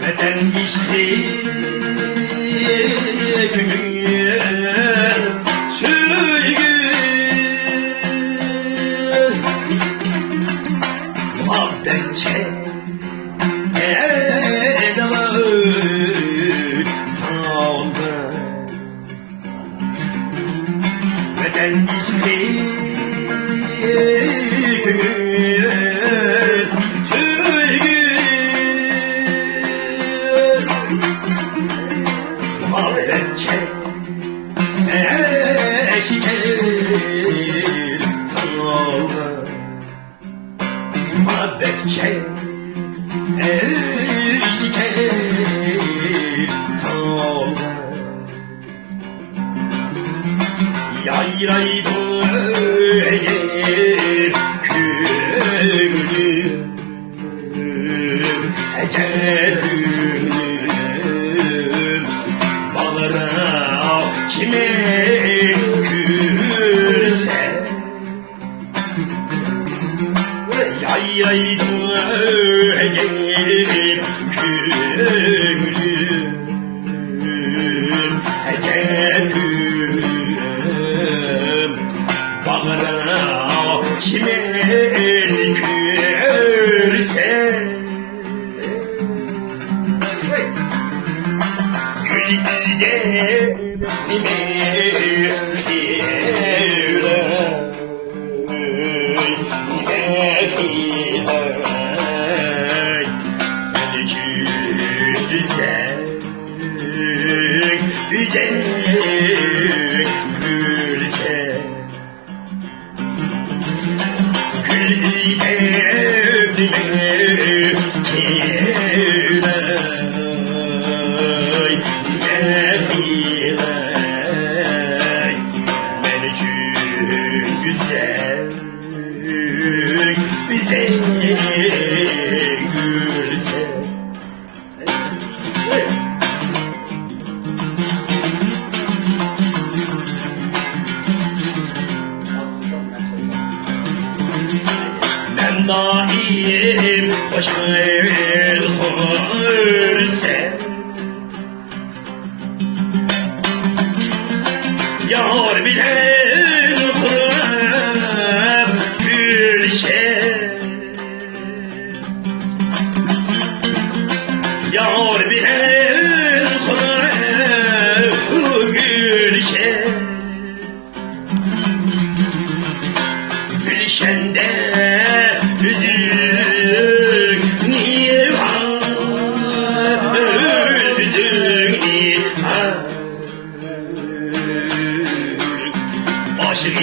Neden işte gönül sürgün muhabbetçe edalı saldı. Neden işte gönül muhabbetçe eşkel saldı. Muhabbetçe eşkel saldı. Yayraydı eğer gönlüm ecelim bağlara kime gülse yayraydı eğer gönlüm ecelim bağlara kime gülse gül bizde güzel gülse gül evdime kirey nefiley melekün güzel güzel gülse daim başıl kurse yar bilen kuram gülşe yar bilen kuram gülşe gülşende aşk